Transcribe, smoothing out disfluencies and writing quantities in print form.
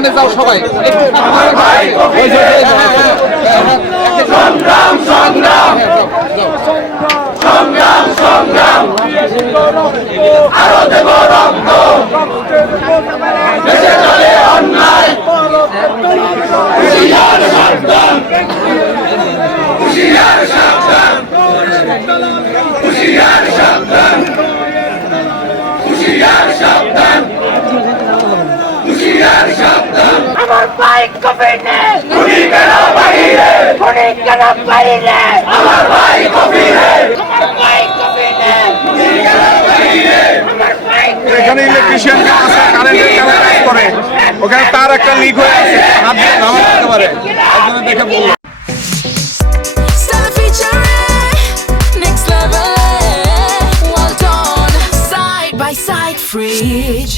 সাবধানে যাও সবাই। সংগ্রাম সংগ্রাম সংগ্রাম সংগ্রাম আরো দেব রক্ত দেশে চলে অন্যায় হুঁশিয়ার সাবধান হুঁশিয়ার সাবধান হুঁশিয়ার সাবধান হুঁশিয়ার সাবধান হুঁশিয়ার সাবধান আমার বাইক কফিনে খুনি কেন বাহিরে খুনি কেন বাইরে আমার ভাই কফিরে আমার বাইক কফিনে খুনি কেন বাহিরে আমার বাইক এখানে ইলেকট্রিশিয়ান আছে, কারেন্টের কাজ করে, ওখানে তার একটা লিক হয়ে আছে, হাত দিয়ে নামা করতে পারে, একজনে দেখে বললো। Stella featuring next level. Well done, side by side, Fridge.